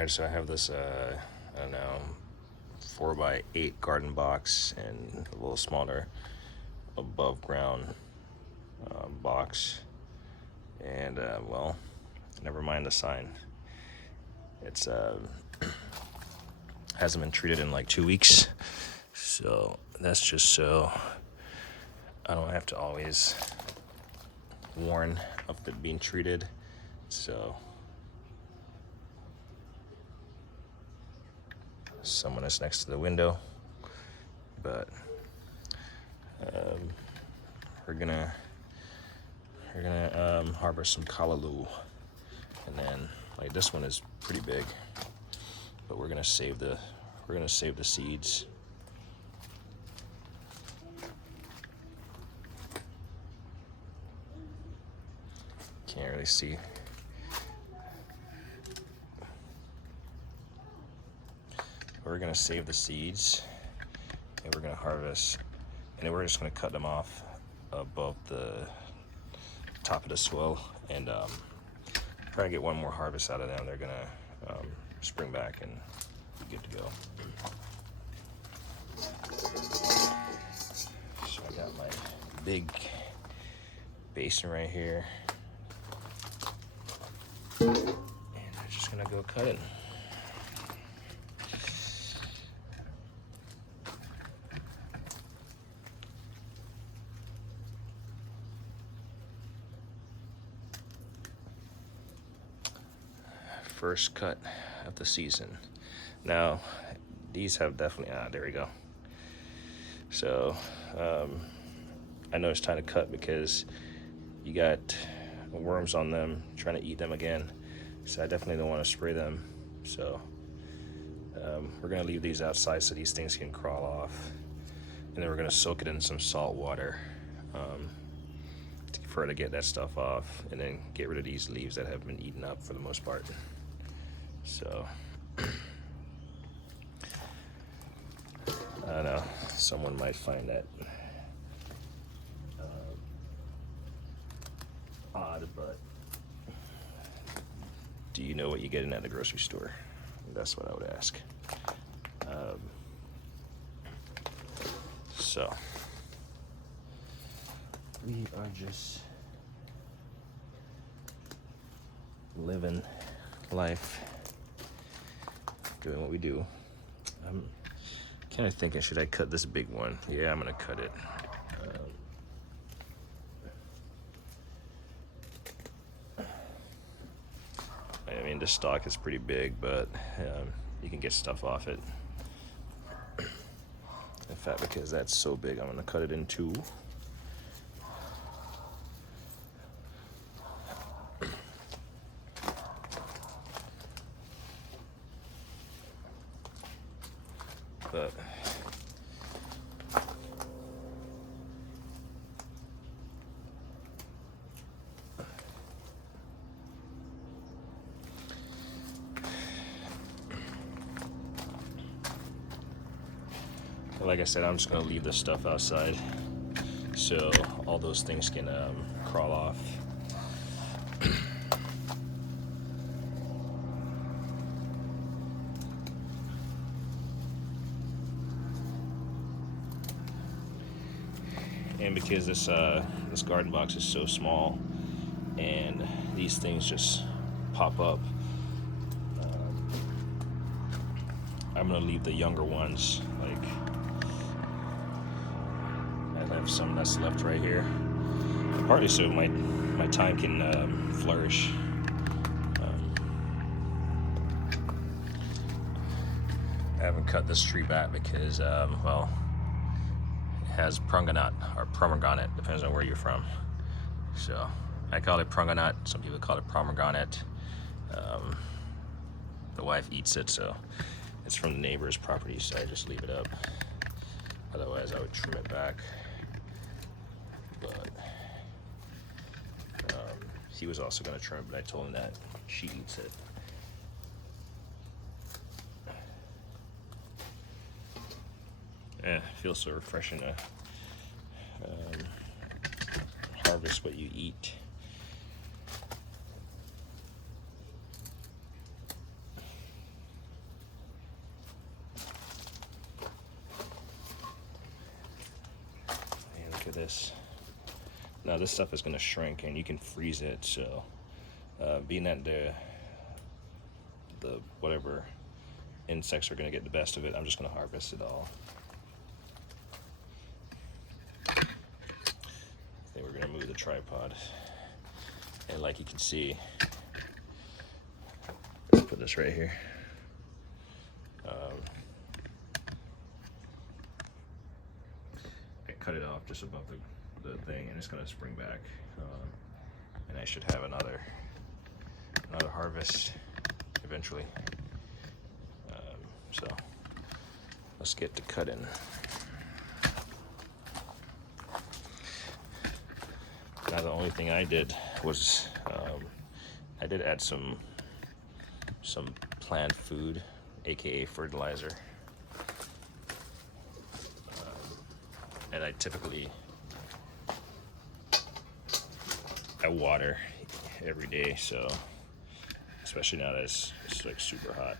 Alright, so I have this, I don't know, 4x8 garden box and a little smaller above ground box. And, well, never mind the sign. It's, hasn't been treated in like 2 weeks. So that's just so I don't have to always warn of it being treated. So someone is next to the window, but we're gonna harvest some Callaloo, and then like this one is pretty big, but we're gonna save the seeds. Can't really see. We're gonna save the seeds, and we're gonna harvest, and then we're just gonna cut them off above the top of the swell, and try to get one more harvest out of them. They're gonna spring back and be good to go. So I got my big basin right here, and I'm just gonna go cut it. First cut of the season. Now, these have definitely, there we go. So, I know it's time to cut because you got worms on them trying to eat them again. So I definitely don't want to spray them. So, we're gonna leave these outside so these things can crawl off. And then we're gonna soak it in some salt water for it to get that stuff off, and then get rid of these leaves that have been eaten up for the most part. So, I don't know, someone might find that odd, but do you know what you're getting at the grocery store? That's what I would ask. So, we are just living life, doing what we do. I'm kind of thinking, should I cut this big one? Yeah, I'm gonna cut it. I mean, this stalk is pretty big, but you can get stuff off it. In fact, because that's so big, I'm gonna cut it in two. But like I said, I'm just gonna leave this stuff outside so all those things can crawl off. And because this garden box is so small and these things just pop up, I'm gonna leave the younger ones. Like, I have some that's left right here, partly so my thyme can flourish. I haven't cut this tree back because, well, has prongonate or pomegranate, depends on where you're from. So I call it prongonate, some people call it pomegranate. The wife eats it, so it's from the neighbor's property, so I just leave it up. Otherwise I would trim it back. But he was also going to trim it, but I told him that she eats it. It feels so refreshing to harvest what you eat. at this. Now this stuff is going to shrink and you can freeze it, so being that the whatever insects are going to get the best of it, I'm just going to harvest it all. I think we're going to move the tripod, and like you can see, let's put this right here. I cut it off just above the thing, and it's going to spring back, and I should have another harvest eventually. So let's get to cutting. Now the only thing I did was I did add some plant food, aka fertilizer, and I typically water every day, so especially now that it's like super hot.